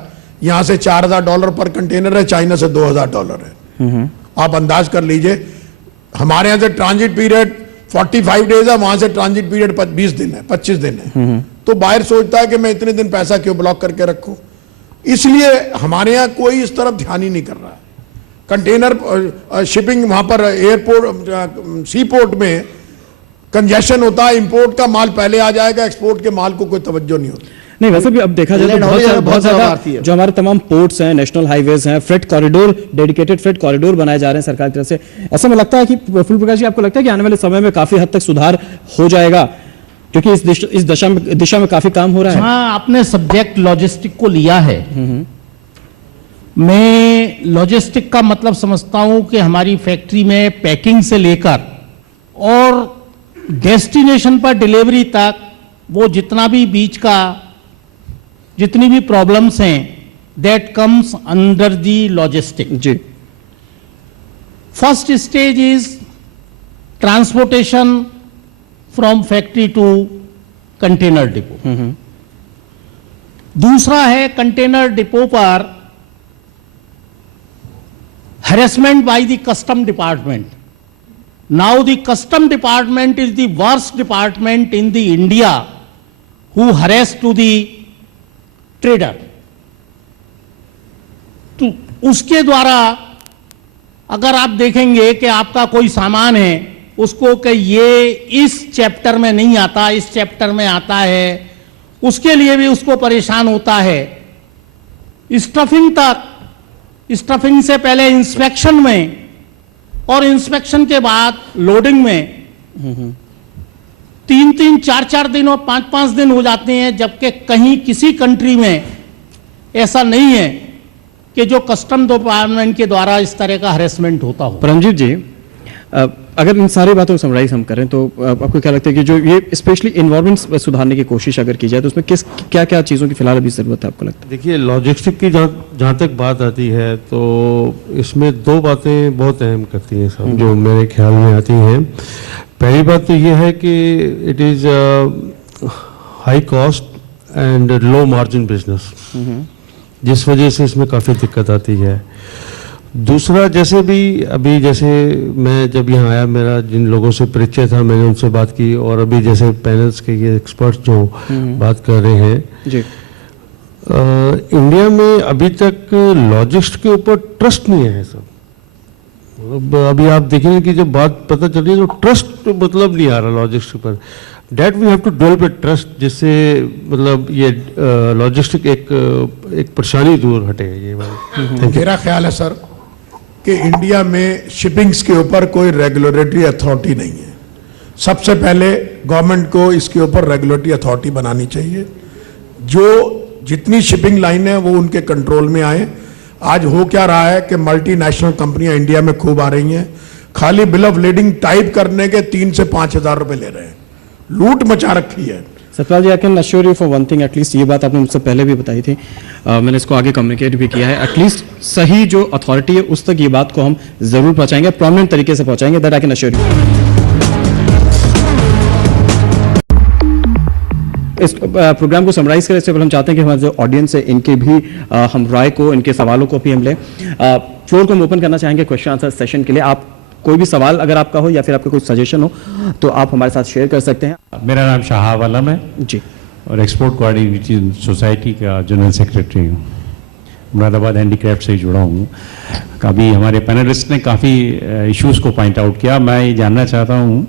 यहां से $4000 पर कंटेनर है, चाइना से $2000 है। आप अंदाज कर लीजिए, हमारे यहां से ट्रांजिट पीरियड 45 डेज है, वहां से ट्रांजिट पीरियड 20 दिन है, 25 दिन है। तो बाहर सोचता है कि मैं इतने दिन पैसा क्यों ब्लॉक करके रखूं। इसलिए हमारे यहां कोई इस तरफ ध्यान ही नहीं कर रहा है। कंटेनर शिपिंग वहां पर एयरपोर्ट सी पोर्ट में कंजेशन होता है, इंपोर्ट का माल पहले आ जाएगा, एक्सपोर्ट के माल को कोई तवज्जो नहीं होती। नहीं, वैसे भी अब देखा जाए तो बहुत ज्यादा जो हमारे तमाम पोर्ट्स हैं, नेशनल हाईवेज हैं, freight corridor, dedicated freight corridor बनाए जा रहे हैं सरकार की तरफ से। ऐसा में लगता है कि फूल प्रकाश जी, आपको लगता है कि आने वाले समय में काफी हद तक सुधार हो जाएगा, क्योंकि इस दिशा में काफी काम हो रहा है? हाँ, आपने सब्जेक्ट लॉजिस्टिक को लिया है। मैं लॉजिस्टिक का मतलब समझता हूं कि हमारी फैक्ट्री में पैकिंग से लेकर और डेस्टिनेशन पर डिलीवरी तक वो जितना भी बीच का जितनी भी प्रॉब्लम्स हैं, that comes under the logistic. जी, first stage is transportation from factory to container depot. दूसरा है कंटेनर डिपो पर harassment by the custom department. Now the custom department is the worst department in the India who harass to the trader. तो उसके द्वारा अगर आप देखेंगे कि आपका कोई सामान है, उसको कि ये इस चैप्टर में नहीं आता, इस चैप्टर में आता है, उसके लिए भी उसको परेशान होता है। स्टफिंग तक, स्टफिंग से पहले इंस्पेक्शन में और इंस्पेक्शन के बाद लोडिंग में 3-3, 4-4 दिन और 5-5 दिन हो जाते हैं, जबकि कहीं किसी कंट्री में ऐसा नहीं है कि जो कस्टम डिपार्टमेंट के द्वारा इस तरह का हरेसमेंट होता हो। परमजीत जी, अगर इन सारी बातों को समराइज हम करें तो आपको क्या लगता है कि जो ये स्पेशली एनवायरमेंट सुधारने की कोशिश अगर की जाए तो उसमें क्या क्या चीज़ों की फिलहाल अभी जरूरत है, आपको लगता है? देखिए, लॉजिस्टिक की जहाँ तक बात आती है तो इसमें 2 बातें बहुत अहम करती हैं सब, जो मेरे ख्याल में आती हैं। पहली बात तो ये है कि it is high cost and low margin business, जिस वजह से इसमें काफ़ी दिक्कत आती है। दूसरा, जैसे भी अभी जैसे मैं जब यहाँ आया, मेरा जिन लोगों से परिचय था मैंने उनसे बात की, और अभी जैसे पैनल्स के ये एक्सपर्ट जो बात कर रहे हैं जी, इंडिया में अभी तक लॉजिस्टिक के ऊपर ट्रस्ट नहीं है सब। मतलब अभी आप देखेंगे कि जब बात पता चल रही है तो ट्रस्ट मतलब नहीं आ रहा लॉजिस्टिक पर। That we have to develop a trust, जिससे मतलब ये लॉजिस्टिक एक परेशानी दूर हटे। ये मेरा ख्याल है सर कि इंडिया में शिपिंग्स के ऊपर कोई रेगुलेटरी अथॉरिटी नहीं है। सबसे पहले गवर्नमेंट को इसके ऊपर रेगुलेटरी अथॉरिटी बनानी चाहिए, जो जितनी शिपिंग लाइन है वो उनके कंट्रोल में आए। आज हो क्या रहा है कि मल्टीनेशनल कंपनियां इंडिया में खूब आ रही हैं, खाली बिल ऑफ लीडिंग टाइप करने के 3 से 5 हज़ार रुपए ले रहे हैं, लूट मचा रखी है। Satpal ji, I can assure you for one thing, at least ये बात आपने मुझसे पहले भी बताई थी, मैंने इसको आगे कम्युनिकेट भी किया है। एटलीस्ट सही जो अथॉरिटी है उस तक ये बात को हम जरूर पहुंचाएंगे, प्रोमिनेंट तरीके से पहुंचाएंगे, that I can assure you. इस प्रोग्राम को समराइज करें इससे पहले हम चाहते हैं कि हमारे जो ऑडियंस है इनके भी हम राय को, इनके सवालों को भी हम लें। फ्लोर को हम ओपन करना चाहेंगे क्वेश्चन आंसर सेशन के लिए। आप कोई भी सवाल अगर आपका हो या फिर आपका कोई सजेशन हो तो आप हमारे साथ शेयर कर सकते हैं। मेरा नाम शाहाब आलम है जी, और एक्सपोर्ट कोऑर्डिनेशन सोसाइटी का जनरल सेक्रेटरी हूँ। मुरादाबाद हैंडीक्राफ्ट से ही जुड़ा हूँ। अभी हमारे पैनलिस्ट ने काफ़ी इश्यूज़ को पॉइंट आउट किया। मैं ये जानना चाहता हूँ,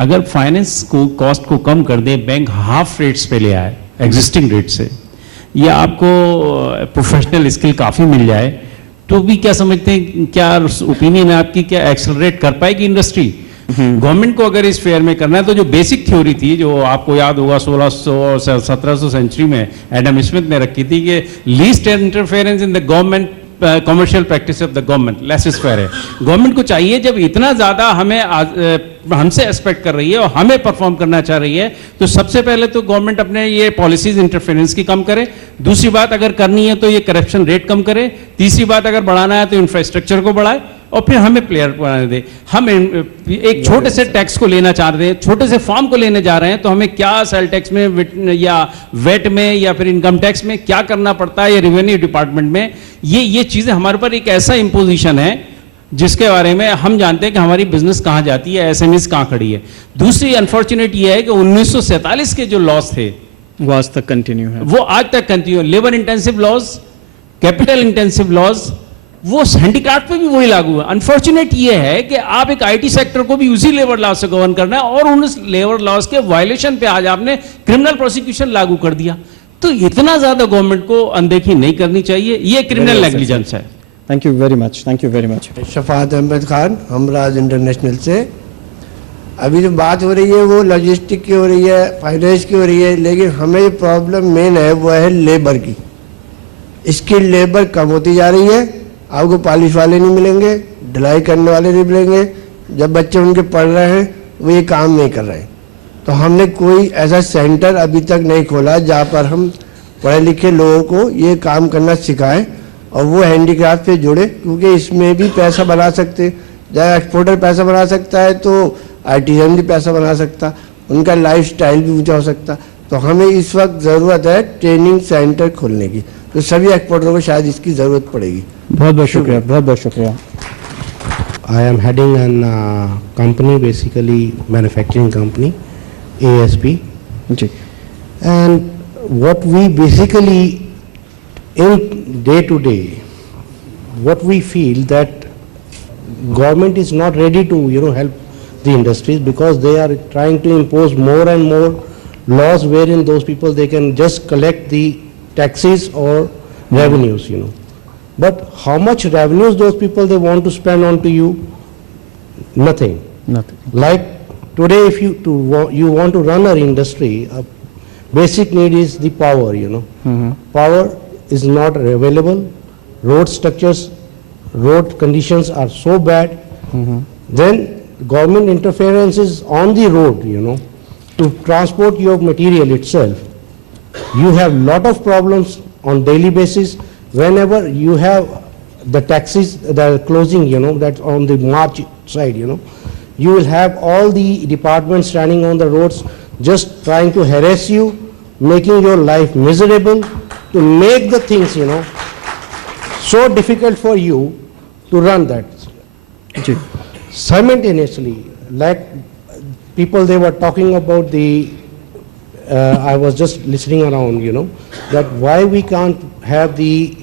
अगर फाइनेंस को कॉस्ट को कम कर दे, बैंक हाफ रेट्स पे ले आए एग्जिस्टिंग रेट से, या आपको प्रोफेशनल स्किल काफ़ी मिल जाए, तो भी क्या समझते हैं, क्या ओपिनियन है आपकी, क्या एक्सेलरेट कर पाएगी इंडस्ट्री? गवर्नमेंट को अगर इस फेयर में करना है तो जो बेसिक थ्योरी थी, जो आपको याद होगा 1600 और 1700 सेंचुरी में एडम स्मिथ ने रखी थी कि least interference in the government commercial practice of the government less is fair है। गवर्नमेंट को चाहिए जब इतना ज्यादा हमसे एक्सपेक्ट कर रही है और हमें परफॉर्म करना चाह रही है, तो सबसे पहले तो गवर्नमेंट अपने ये पॉलिसीज इंटरफेरेंस की कम करे। दूसरी बात अगर करनी है तो ये करप्शन रेट कम करे। तीसरी बात अगर बढ़ाना है तो इंफ्रास्ट्रक्चर को बढ़ाए और फिर हमें प्लेयर बनाने दे। हम एक छोटे से टैक्स को लेना चाह रहे हैं, छोटे से फॉर्म को लेने जा रहे हैं, तो हमें क्या सेल टैक्स में या वेट में या फिर इनकम टैक्स में क्या करना पड़ता है या रेवेन्यू डिपार्टमेंट में, ये चीजें हमारे पर एक ऐसा इंपोजिशन है जिसके बारे में हम जानते हैं कि हमारी बिजनेस कहां जाती है, एसएमईज कहां खड़ी है। दूसरी अनफॉर्चुनेट ये है कि 1947 के जो लॉस थे वो आज तक कंटिन्यू है, वो आज तक continue. Labour intensive laws, capital intensive laws, वो हैंडीक्राफ्ट पे भी वही लागू है। अनफॉर्चुनेट ये है कि आप एक आईटी सेक्टर को भी उसी लेबर लॉ से गवर्न करना है और उन लेबर लॉज के वायलेशन पे आज आपने क्रिमिनल प्रोसिक्यूशन लागू कर दिया। तो इतना ज्यादा गवर्नमेंट को अनदेखी नहीं करनी चाहिए, ये क्रिमिनल नेग्लिजेंस है। Thank you very much, thank you very much. Shafat Ahmed Khan, Hamraaz International से। अभी जो बात हो रही है वो लॉजिस्टिक की हो रही है, फाइनेंस की हो रही है, लेकिन हमें जो प्रॉब्लम मेन है वो है लेबर की। स्किल्ड लेबर कम होती जा रही है, आपको पॉलिश वाले नहीं मिलेंगे, ढलाई करने वाले नहीं मिलेंगे। जब बच्चे उनके पढ़ रहे हैं वो ये काम नहीं कर रहे हैं। तो हमने कोई ऐसा सेंटर अभी तक नहीं खोला जहाँ पर हम पढ़े लिखे लोगों को ये काम करना सिखाएं और वो हैंडीक्राफ्ट से जुड़े, क्योंकि इसमें भी पैसा बना सकते। जब एक्सपोर्टर पैसा बना सकता है तो आर्टिजन भी पैसा बना सकता, उनका लाइफ स्टाइल भी ऊँचा हो सकता। तो हमें इस वक्त ज़रूरत है ट्रेनिंग सेंटर खोलने की, तो सभी एक्सपोर्टरों को शायद इसकी ज़रूरत पड़ेगी। बहुत बहुत शुक्रिया, बहुत बहुत शुक्रिया। I am heading an company, basically manufacturing company, ASP. Ji, And what we basically in day to day, what we feel that government is not ready to help the industries, because they are trying to impose more and more laws wherein those people they can just collect the taxes or revenues. But how much revenues those people they want to spend on to you? Nothing. nothing. Like today, if you want to run our industry, a basic need is the power. Power is not available. Road structures, road conditions are so bad. Then government interference is on the road. To transport your material itself. You have lot of problems on daily basis. Whenever you have the taxis that are closing, that's on the March side, you will have all the departments standing on the roads just trying to harass you, making your life miserable, to make the things, so difficult for you to run that. Simultaneously, like people, they were talking about I was just listening around, that why we can't have the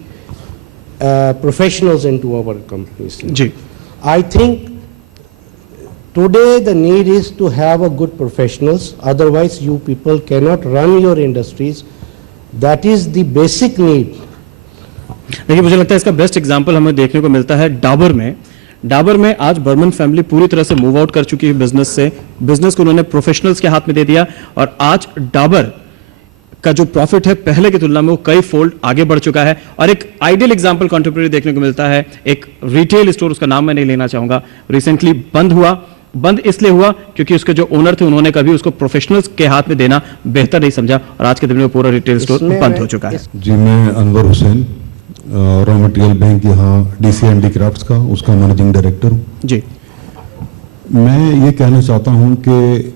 professionals into our companies. Ji, I think today the need is to have a good professionals, otherwise you people cannot run your industries. That is the basic need. देखिए मुझे लगता है इसका best example हमें देखने को मिलता है डाबर में। डाबर में आज बर्मन फैमिली पूरी तरह से मूव आउट कर चुकी है बिजनेस से। बिजनेस को उन्होंने प्रोफेशनल्स के हाथ में दे दिया और आज डाबर का जो प्रॉफिट है पहले की तुलना में वो कई फोल्ड आगे बढ़ चुका है। और एक आइडियल एग्जांपल कंटेम्परेरी देखने को मिलता है, एक रिटेल स्टोर, उसका नाम मैं नहीं लेना चाहूंगा, रिसेंटली बंद हुआ। बंद इसलिए हुआ क्योंकि उसके जो ओनर थे उन्होंने कभी उसको प्रोफेशनल्स के हाथ में देना बेहतर नहीं समझा और आज के दिन में पूरा रिटेल स्टोर बंद हो चुका है। जी, मैं Anwar Hussain, raw material bank यहाँ डीसी हैंडीक्राफ्ट्स का उसका मैनेजिंग डायरेक्टर हूँ। जी, मैं ये कहना चाहता हूँ कि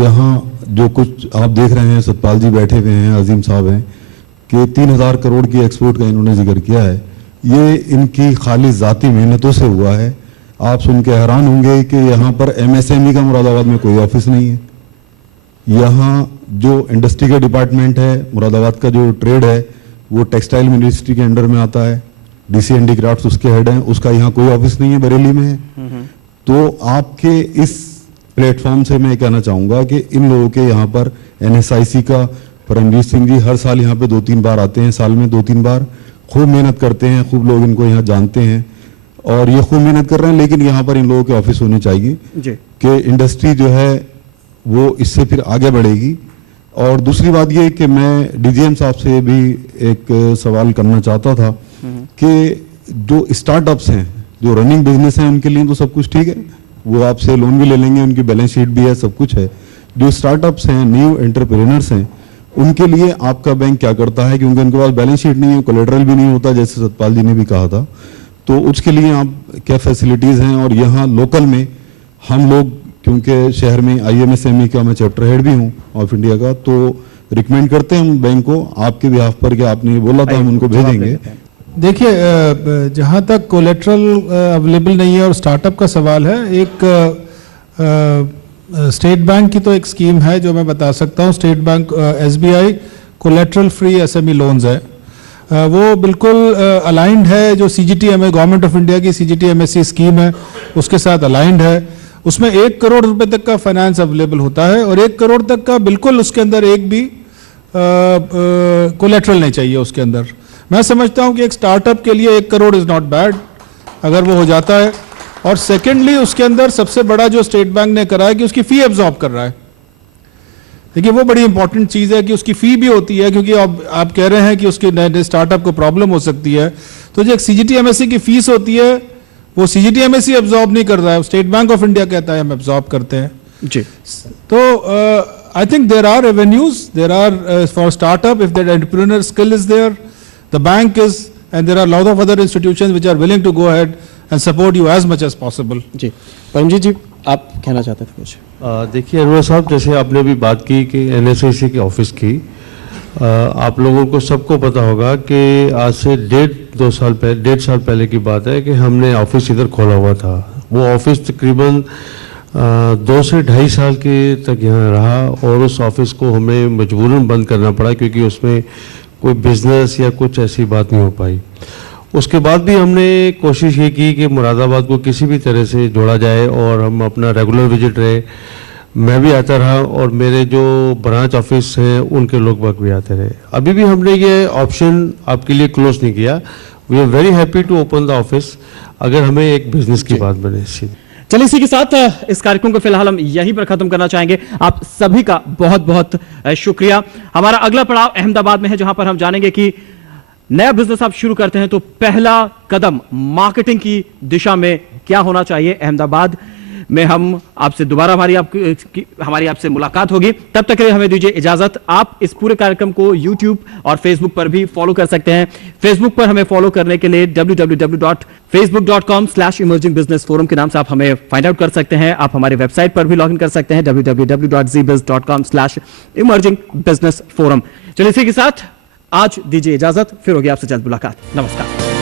यहाँ जो कुछ आप देख रहे हैं, सतपाल जी बैठे हुए हैं, अजीम साहब हैं, कि 3000 करोड़ की एक्सपोर्ट का इन्होंने जिक्र किया है, ये इनकी खाली ज़ाती मेहनतों से हुआ है। आप सुन के हैरान होंगे कि यहाँ पर एमएसएमई का मुरादाबाद में कोई ऑफिस नहीं है। यहाँ जो इंडस्ट्री का डिपार्टमेंट है, मुरादाबाद का जो ट्रेड है वो टेक्सटाइल मिनिस्ट्री के अंडर में आता है, डीसी हैंडीक्राफ्ट्स उसके हेड हैं, उसका यहाँ कोई ऑफिस नहीं है, बरेली में है। तो आपके इस प्लेटफॉर्म से मैं कहना चाहूँगा कि इन लोगों के यहाँ पर एनएसआईसी का परमजीत सिंह जी हर साल यहाँ पे 2-3 बार आते हैं, साल में 2-3 बार, खूब मेहनत करते हैं, खूब लोग इनको यहाँ जानते हैं और ये खूब मेहनत कर रहे हैं, लेकिन यहाँ पर इन लोगों के ऑफिस होने चाहिए जी कि इंडस्ट्री जो है वो इससे फिर आगे बढ़ेगी। और दूसरी बात ये कि मैं डीजीएम साहब से भी एक सवाल करना चाहता था कि जो स्टार्टअप्स हैं, जो रनिंग बिजनेस हैं, उनके लिए तो सब कुछ ठीक है, वो आपसे लोन भी ले लेंगे, उनकी बैलेंस शीट भी है, सब कुछ है। जो स्टार्टअप्स हैं, न्यू एंटरप्रेन्योर्स हैं, उनके लिए आपका बैंक क्या करता है? क्योंकि उनके पास बैलेंस शीट नहीं है, कोलेटरल भी नहीं होता, जैसे सतपाल जी ने भी कहा था, तो उसके लिए आप क्या फैसिलिटीज़ हैं? और यहाँ लोकल में हम लोग, क्योंकि शहर में IMSME का मैं चैप्टर हेड भी हूँ ऑफ इंडिया का, तो रिकमेंड करते हैं हम बैंक को आपके बिहाफ पर कि आपने बोला था हम उनको भेजेंगे। देखिए, जहाँ तक कोलेट्रल अवेलेबल नहीं है और स्टार्टअप का सवाल है, एक स्टेट बैंक की तो एक स्कीम है जो मैं बता सकता हूँ। State bank SBI collateral free SME loans है, वो बिल्कुल अलाइंड है जो CGTMA गवर्नमेंट ऑफ इंडिया की CGTMSE स्कीम है उसके साथ अलाइंड है। उसमें 1 करोड़ रुपए तक का फाइनेंस अवेलेबल होता है और 1 करोड़ तक का बिल्कुल उसके अंदर एक भी कोलेट्रल नहीं चाहिए उसके अंदर। मैं समझता हूं कि एक स्टार्टअप के लिए 1 करोड़ इज नॉट बैड अगर वो हो जाता है। और सेकेंडली उसके अंदर सबसे बड़ा जो स्टेट बैंक ने करा है कि उसकी फी एब्जॉर्ब कर रहा है। देखिए वो बड़ी इंपॉर्टेंट चीज है कि उसकी फी भी होती है, क्योंकि अब आप कह रहे हैं कि उसके नए स्टार्टअप को प्रॉब्लम हो सकती है, तो जो एक CGTMSE की फीस होती है वो CGTMSE एब्जॉर्ब नहीं कर रहा है, स्टेट बैंक ऑफ इंडिया कहता है हम एब्जॉर्ब करते हैं जी। तो I think there are revenues, there are for startup if that entrepreneur skill is there, the bank is, and there are lot of other institutions which are willing to go ahead and support you as much as possible. जी परमजीत जी, आप कहना चाहते थे कुछ? देखिए अरोड़ा साहब, जैसे आपने अभी बात की कि NSAC के ऑफिस की, आप लोगों को सबको पता होगा कि आज से 1.5 साल पहले की बात है कि हमने ऑफिस इधर खोला हुआ था। वो ऑफिस तकरीबन 2 से 2.5 साल के तक यहाँ रहा और उस ऑफिस को हमें मजबूरन बंद करना पड़ा क्योंकि उसमें कोई बिजनेस या कुछ ऐसी बात नहीं हो पाई। उसके बाद भी हमने कोशिश ये की कि मुरादाबाद को किसी भी तरह से जोड़ा जाए और हम अपना रेगुलर विजिट रहे, मैं भी आता रहा और मेरे जो ब्रांच ऑफिस हैं उनके लोग बाग भी आते रहे। अभी भी हमने ये ऑप्शन आपके लिए क्लोज नहीं किया। We are very happy to open the office अगर हमें एक बिजनेस की बात बने। चलिए इसी के साथ इस कार्यक्रम को फिलहाल हम यहीं पर खत्म करना चाहेंगे। आप सभी का बहुत बहुत शुक्रिया। हमारा अगला पड़ाव अहमदाबाद में है, जहां पर हम जानेंगे कि नया बिजनेस आप शुरू करते हैं तो पहला कदम मार्केटिंग की दिशा में क्या होना चाहिए। अहमदाबाद में हम आपसे दोबारा हमारी आपसे मुलाकात होगी। तब तक के लिए हमें दीजिए इजाजत। आप इस पूरे कार्यक्रम को YouTube और Facebook पर भी फॉलो कर सकते हैं। Facebook पर हमें फॉलो करने के लिए www.facebook.com/emergingbusinessforum के नाम से आप हमें फाइंड आउट कर सकते हैं। आप हमारी वेबसाइट पर भी लॉगिन कर सकते हैं www.zbiz.com/emergingbusinessforum। चलिए इसी के साथ आज दीजिए इजाजत, फिर होगी आपसे जल्द मुलाकात। नमस्कार।